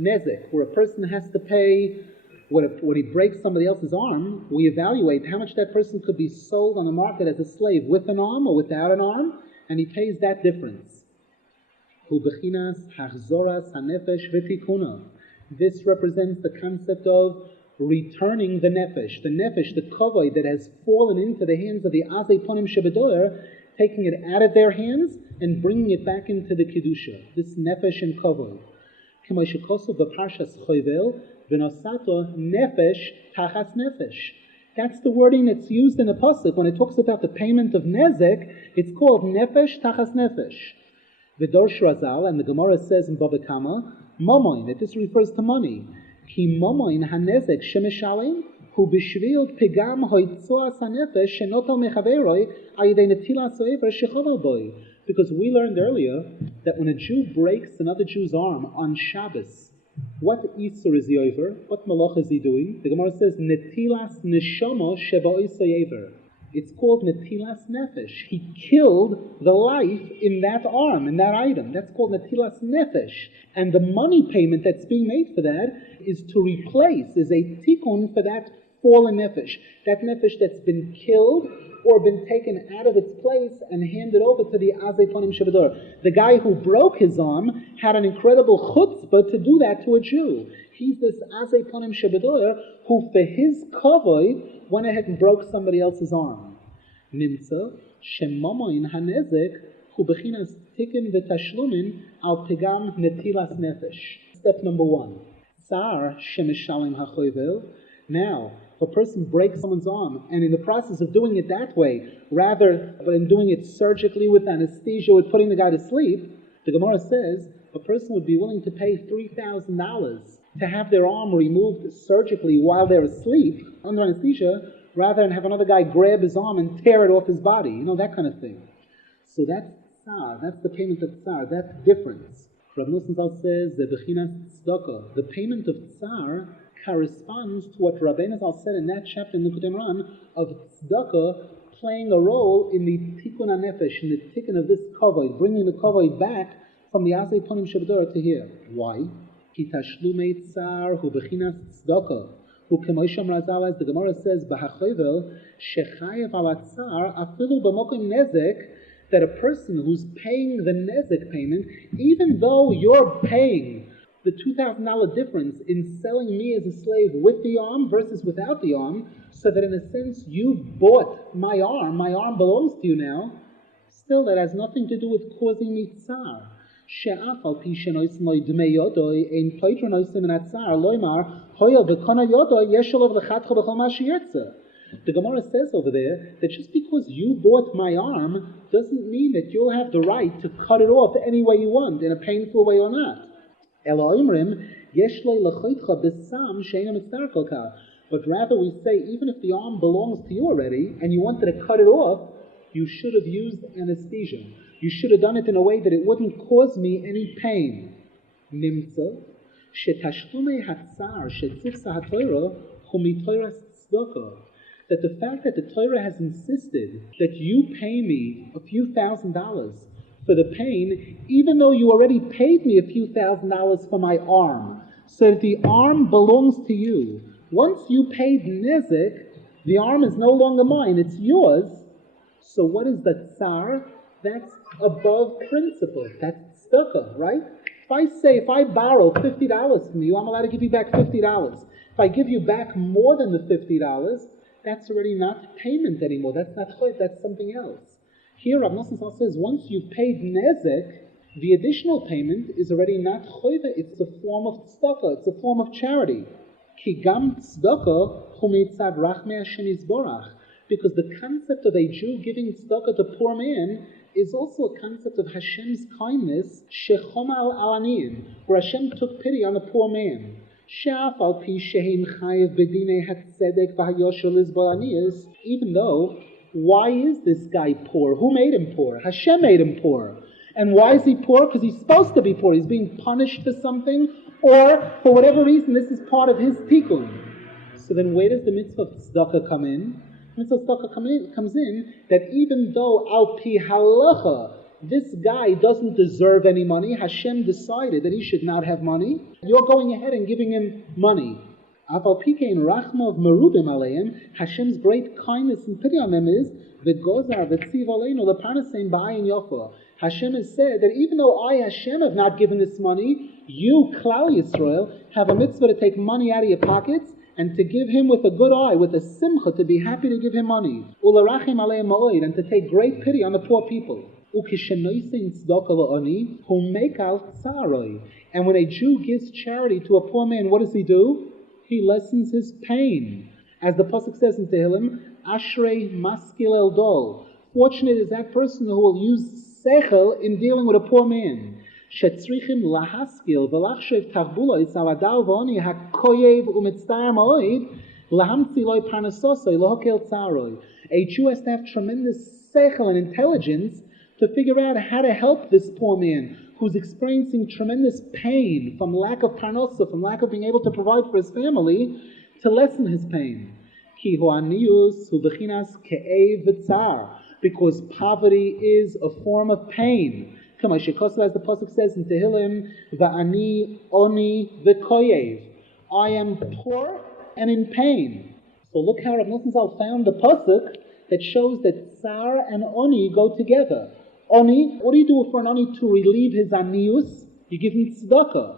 nezek, where a person has to pay, when he breaks somebody else's arm, we evaluate how much that person could be sold on the market as a slave with an arm or without an arm, and he pays that difference. Hu bechinas hachzoras hanefesh v'tikuna. This represents the concept of returning the nefesh, the kavod that has fallen into the hands of the azei ponim shebedoyer, taking it out of their hands and bringing it back into the kedusha. This nefesh and kavod. K'mo shekosu b'Parsha chovel v'nosato nefesh tachas nefesh. That's the wording that's used in the pasuk when it talks about the payment of nezek. It's called nefesh tachas nefesh. V'dorsh Razal, and the Gemara says in Baba Kama, Maimon, that this refers to money. Ki Maimon hanezek shemeshalim hu b'shvil pegam hoitzoas hanefesh shenoto mechaveroi ayidei netilas oever shechovel boy. Because we learned earlier that when a Jew breaks another Jew's arm on Shabbos, what Isur is he over? What malach is he doing? The Gemara says netilas neshama sheba'is oever. It's called netilas nefesh. He killed the life in that arm, in that item. That's called netilas nefesh. And the money payment that's being made for that is to replace, is a tikkun for that fallen nefesh. That nefesh that's been killed or been taken out of its place and handed over to the azei ponim shebedor. The guy who broke his arm had an incredible chutzpah to do that to a Jew. He's this azei ponim shebedor who, for his kavod, went ahead and broke somebody else's arm. Nimtza shemamoin hanezek hu bechinas tikkun v'tashlumin al pegam netilas nefesh. Step number 1. Tsar shemishalim hachovel. Now, if a person breaks someone's arm, and in the process of doing it that way, rather than doing it surgically with anesthesia, with putting the guy to sleep, the Gemara says a person would be willing to pay $3,000 to have their arm removed surgically while they're asleep, under anesthesia, rather than have another guy grab his arm and tear it off his body, that kind of thing. So that's tsar, that's the payment of tsar, that's difference. Rav Nasan says, the bechinas tzedakah, the payment of tsar corresponds to what Rabbeinu Zal said in that chapter in Likutei Moharan of tzedakah playing a role in the tikkun hanefesh, in the tikkun of this kavod, bringing the kavod back from the azei ponim shebedor to here. Why? Ki tashlumei tsar hu bechinas tzedakah hu k'mo shomar Razal, as the Gemara says b'hachovel shechayev al tsar afilu b'mokim nezek, that a person who's paying the nezek payment, even though you're paying the $2,000 difference in selling me as a slave with the arm versus without the arm, so that in a sense you've bought my arm belongs to you now, still that has nothing to do with causing me tsar. The Gemara says over there that just because you bought my arm doesn't mean that you'll have the right to cut it off any way you want, in a painful way or not. But rather we say, even if the arm belongs to you already, and you wanted to cut it off, you should have used anesthesia. You should have done it in a way that it wouldn't cause me any pain. Nimtza, that the fact that the Torah has insisted that you pay me a few $1,000s for the pain, even though you already paid me a few $1,000s for my arm, so that the arm belongs to you. Once you paid nezek, the arm is no longer mine, it's yours. So what is the tsar? That's above principle. That's tzedakah, right? If I borrow $50 from you, I'm allowed to give you back $50. If I give you back more than the $50, that's already not payment anymore. That's not choiv, that's something else. Here, Rav Nasan says, once you've paid nezek, the additional payment is already not choiv, it's a form of tzedakah, it's a form of charity. Ki gam tzedakah hu mitzav rachmei Hashem yizborach. Because the concept of a Jew giving tzedakah to a poor man is also a concept of Hashem's kindness, shechoma al aniyim, where Hashem took pity on the poor man. Even though, why is this guy poor? Who made him poor? Hashem made him poor. And why is he poor? Because he's supposed to be poor. He's being punished for something, or for whatever reason, this is part of his tikkun. So then where does the mitzvah of tzedakah come in? The mitzvah of tzedakah comes in that even though al pi halacha this guy doesn't deserve any money. Hashem decided that he should not have money. You're going ahead and giving him money. Hashem's great kindness and pity on them is Hashem has said that even though I, Hashem, have not given this money, you, Klal Yisrael, have a mitzvah to take money out of your pockets and to give him with a good eye, with a simcha, to be happy to give him money. And to take great pity on the poor people. And when a Jew gives charity to a poor man, what does he do? He lessens his pain. As the Pasuk says in Tehillim, Ashrei maskil el dol. Fortunate is that person who will use sechel in dealing with a poor man. Shetzrichim lahaskil v'lachshev tarbula isal adal v'oni hakoyev u'mitztayar ma'oid lahamtzi loy parnasosoi lohokel tzaroi. A Jew has to have tremendous sechel and intelligence to figure out how to help this poor man who's experiencing tremendous pain from lack of parnasa, from lack of being able to provide for his family, to lessen his pain. Ki ho'anius hu b'chinas ke'ev v'tzar, because poverty is a form of pain. Kama shekosav, as the Pasuk says in Tehillim, va'ani oni v'koyev. I am poor and in pain. So look how Rav Nosson Zal found the Pasuk that shows that tsar and oni go together. Oni, what do you do for an oni to relieve his anius? You give him tzedakah.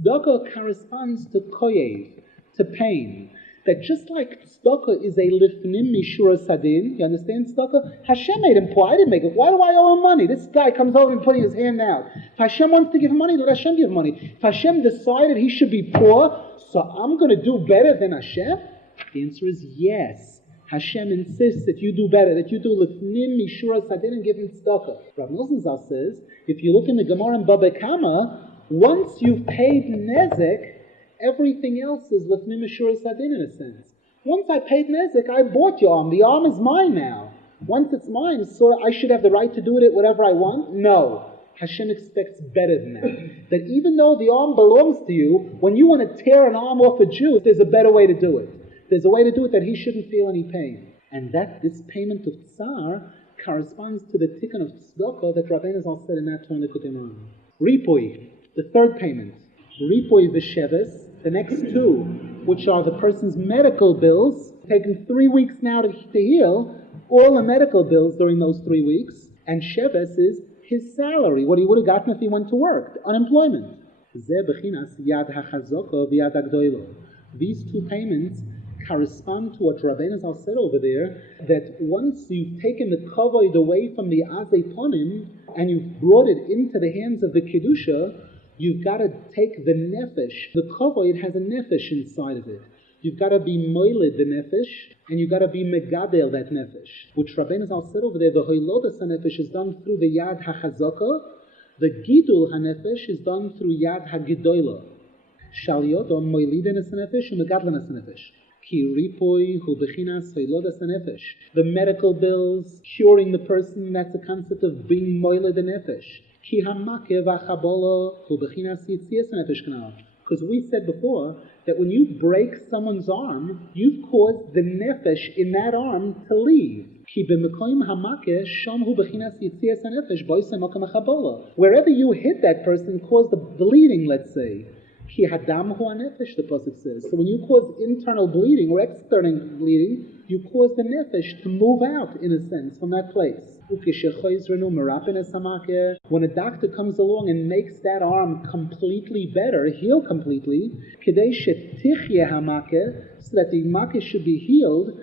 Tzedakah corresponds to koyev, to pain. That just like tzedakah is a lifnim mishura sadin, you understand tzedakah? Hashem made him poor, I didn't make it. Why do I owe him money? This guy comes over and putting his hand out. If Hashem wants to give him money, let Hashem give him money. If Hashem decided he should be poor, so I'm going to do better than Hashem? The answer is yes. Hashem insists that you do better, that you do lifnim mishura sadin and give him tzedakah. Rav Nosson Zal says, if you look in the Gemara in Baba Kama, once you've paid nezek, everything else is lifnim mishura sadin in a sense. Once I paid nezek, I bought your arm. The arm is mine now. Once it's mine, so I should have the right to do with it whatever I want? No. Hashem expects better than that. That even though the arm belongs to you, when you want to tear an arm off a Jew, there's a better way to do it. There's a way to do it that he shouldn't feel any pain. And that this payment of tsar corresponds to the tikkun of tzedakah that Rabbeinu Zal said in that Torah Nekutim. Ripui, the third payment. Ripui v'sheves, the next two, which are the person's medical bills, taken 3 weeks now to heal, all the medical bills during those 3 weeks, and sheves is his salary, what he would have gotten if he went to work, unemployment. Zeh b'chinas yad hachazoko v'yad hagdoilo. These two payments correspond to what Rabbeinu Zal said over there, that once you've taken the kavod away from the azei ponim and you've brought it into the hands of the kedusha, you've got to take the nefesh. The kavod has a nefesh inside of it. You've got to be moiled the nefesh, and you've got to be megadel that nefesh. Which Rabbeinu Zal said over there, the hoilodas hanefesh is done through the yad hachazaka, the gidul hanefesh is done through yad hagidoila. Shal yodo moilidenes hanefesh and megadlenes hanefesh. The medical bills, curing the person, that's the concept of being moile the nefesh. Because we said before that when you break someone's arm, you've caused the nefesh in that arm to leave. Wherever you hit that person, cause the bleeding, let's say. Ki hadam hu nefesh, the pasuk says. So when you cause internal bleeding or external bleeding, you cause the nefesh to move out, in a sense, from that place. When a doctor comes along and makes that arm completely better, heal completely, so that the makeh should be healed,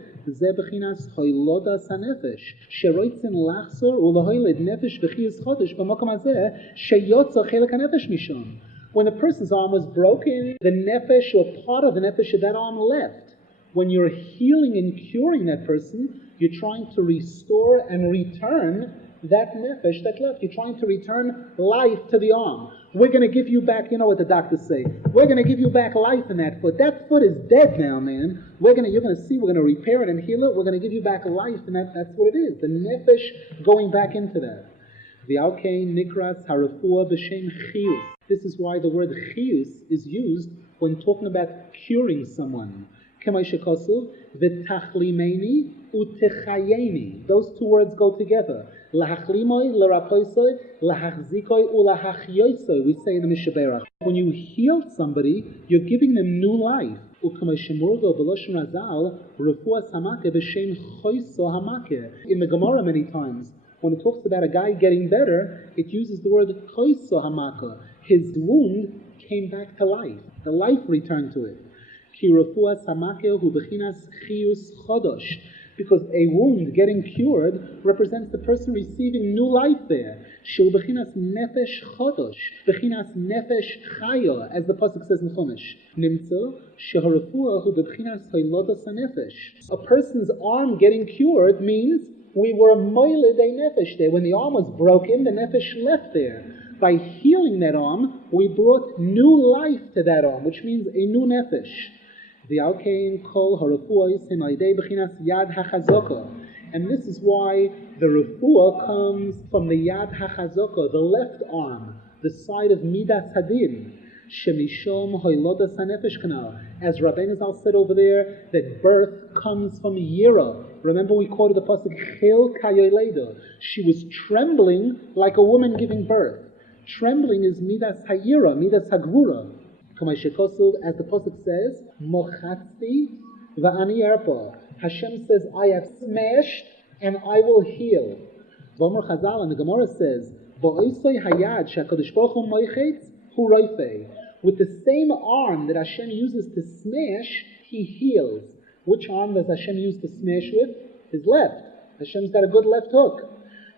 when a person's arm was broken, the nefesh or part of the nefesh of that arm left. When you're healing and curing that person, you're trying to restore and return that nefesh that left. You're trying to return life to the arm. We're going to give you back, you know what the doctors say, we're going to give you back life in that foot. That foot is dead now, man. You're going to see, we're going to repair it and heal it. We're going to give you back life, and that's what it is. The nefesh going back into that. V'alkein nikras harafua b'shem chiyus. This is why the word chiyus is used when talking about curing someone. Kemay shekosuv v'tachlimeni utechayeni. Those two words go together. Lahachlimoi, larapoisoi, lahachzikoi, ulahachyoisoi. We say in the Mishnah Berach. When you heal somebody, you're giving them new life. In the Gemara many times, when it talks about a guy getting better, it uses the word choiso hamaka. His wound came back to life. The life returned to it. Because a wound getting cured represents the person receiving new life there. Shil bechinas nefesh chodosh, bechinas nefesh chaya, as the pasuk says in Chumash. Nimtzo sheharafua hu bechinas haylodas hanefesh. A person's arm getting cured means we were moiled a nefesh there. When the arm was broken, the nefesh left there. By healing that arm, we brought new life to that arm, which means a new nefesh. And this is why the refuah comes from the yad hachazaka, the left arm, the side of midas hadin. Shemishom hoylodas hanefesh kanal. As Rabbeinu Zal said over there, that birth comes from yira. Remember we quoted the pasuk Chil kayoledo. She was trembling like a woman giving birth. Trembling is midas hayira, midas hagvura. As the pasuk says, Mochatzti va'ani erpa. Hashem says, I have smashed and I will heal. V'omer Chazal, and the Gemara says, Ba'oisoi hayad she'akadosh baruch hu moichetz hu roifei. With the same arm that Hashem uses to smash, He heals. Which arm does Hashem use to smash with? His left. Hashem's got a good left hook.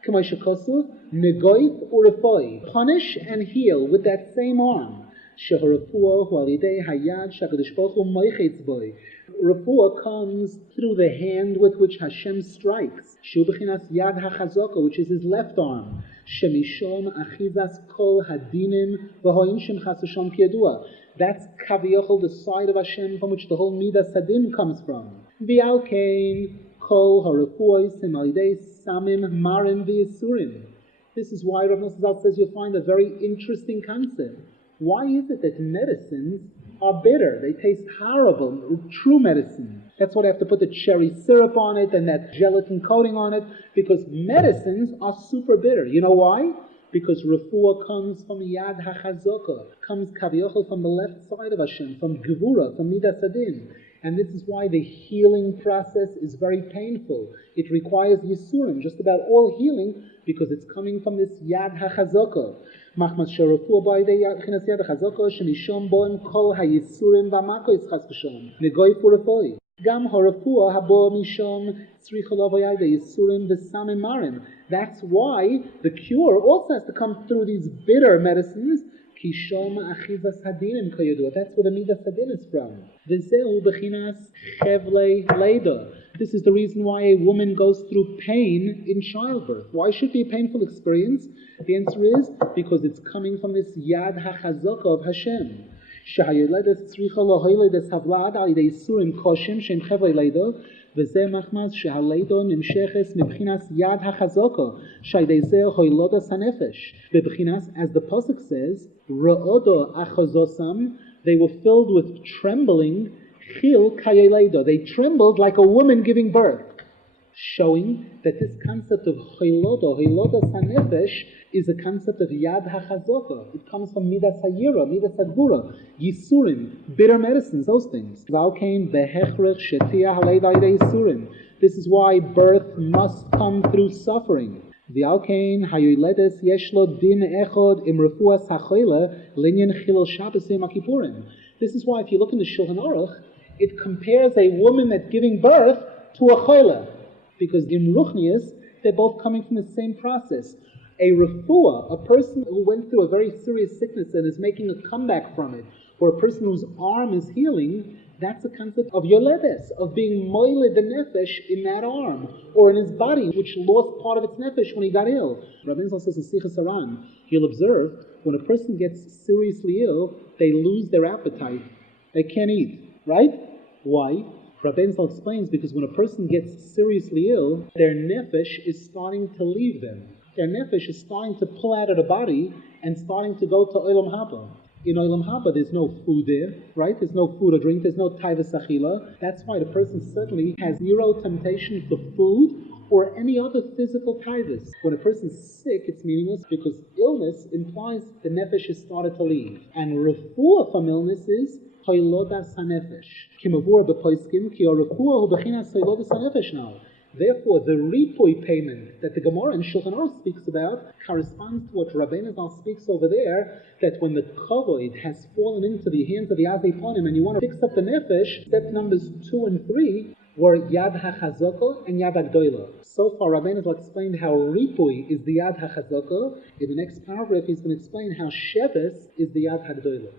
Punish and heal with that same arm. Refuah comes through the hand with which Hashem strikes. Which is his left arm. That's kaviyachol, the side of Hashem from which the whole midas hadin comes from. This is why Rav Nosson says you'll find a very interesting concept. Why is it that medicines are bitter? They taste horrible, true medicine. That's why they have to put the cherry syrup on it and that gelatin coating on it, because medicines are super bitter. You know why? Because refuah comes from yad hachazaka, comes kaviyachol from the left side of Hashem, from gevura, from midas hadin. And this is why the healing process is very painful. It requires yisurim, just about all healing, because it's coming from this yad hachazaka. Machmas sherefuah ba'idei chinas yad hachazaka shenishom boim kol hayisurim v'amakois chas v'shom negoy furefoi. Gam harefuah habo mishom tzricha l'avayai yisurim v'samim marim. That's why the cure also has to come through these bitter medicines. Kishom achizas hadinim kayodua. That's where the midas hadin is from. V'zehu b'chinas chevlei leida. This is the reason why a woman goes through pain in childbirth. Why should it be a painful experience? The answer is because it's coming from this yad hachazaka of Hashem. Shehayoledes tzricha lohoyledes havlad al yidei surim koshim shem chevlei leida. V'zeh machmas shehaleido nimsheches mibchinas yad hachazaka shaydei zeh hoylodas hanefesh. B'bchinas, as the pasuk says, Ra'odo achazosam, they were filled with trembling. Chil kayeleido, they trembled like a woman giving birth, showing that this concept of hoylodas hanefesh, is a concept of yad hachazaka. It comes from midas hayira, midas hagvura, yisurim, bitter medicines, those things. This is why birth must come through suffering. This is why if you look in the Shulchan Aruch, it compares a woman that's giving birth to a choila, because in Ruchnius they're both coming from the same process. A refuah, a person who went through a very serious sickness and is making a comeback from it, or a person whose arm is healing, that's a concept of yoledes, of being moiled the nefesh in that arm, or in his body, which lost part of its nefesh when he got ill. Rabbeinu Zal says in Sichas Haran, you'll observe, when a person gets seriously ill, they lose their appetite. They can't eat, right? Why? Rabbeinu Zal explains, because when a person gets seriously ill, their nefesh is starting to leave them. Their nefesh is starting to pull out of the body and starting to go to Olam Haba. In Olam Haba, there's no food there, right? There's no food or drink, there's no taivas achila. That's why the person certainly has zero temptation for food or any other physical taivas. When a person's sick, it's meaningless because illness implies the nefesh has started to leave. And refuah from illness is hoilodas hanefesh. Kimavur bepoiskim ki refuah hu bechinas hoilodas hanefesh now. Therefore, the ripui payment that the Gemara in Shulchan Aruch speaks about corresponds to what Rabbeinu Zal speaks over there, that when the kavod has fallen into the hands of the Aziponim and you want to fix up the nefesh, step numbers 2 and 3 were Yad HaChazaka and Yad HaGdoila. So far, Rabbeinu Zal explained how ripui is the Yad HaChazaka. In the next paragraph, he's going to explain how Sheves is the Yad HaGdoila.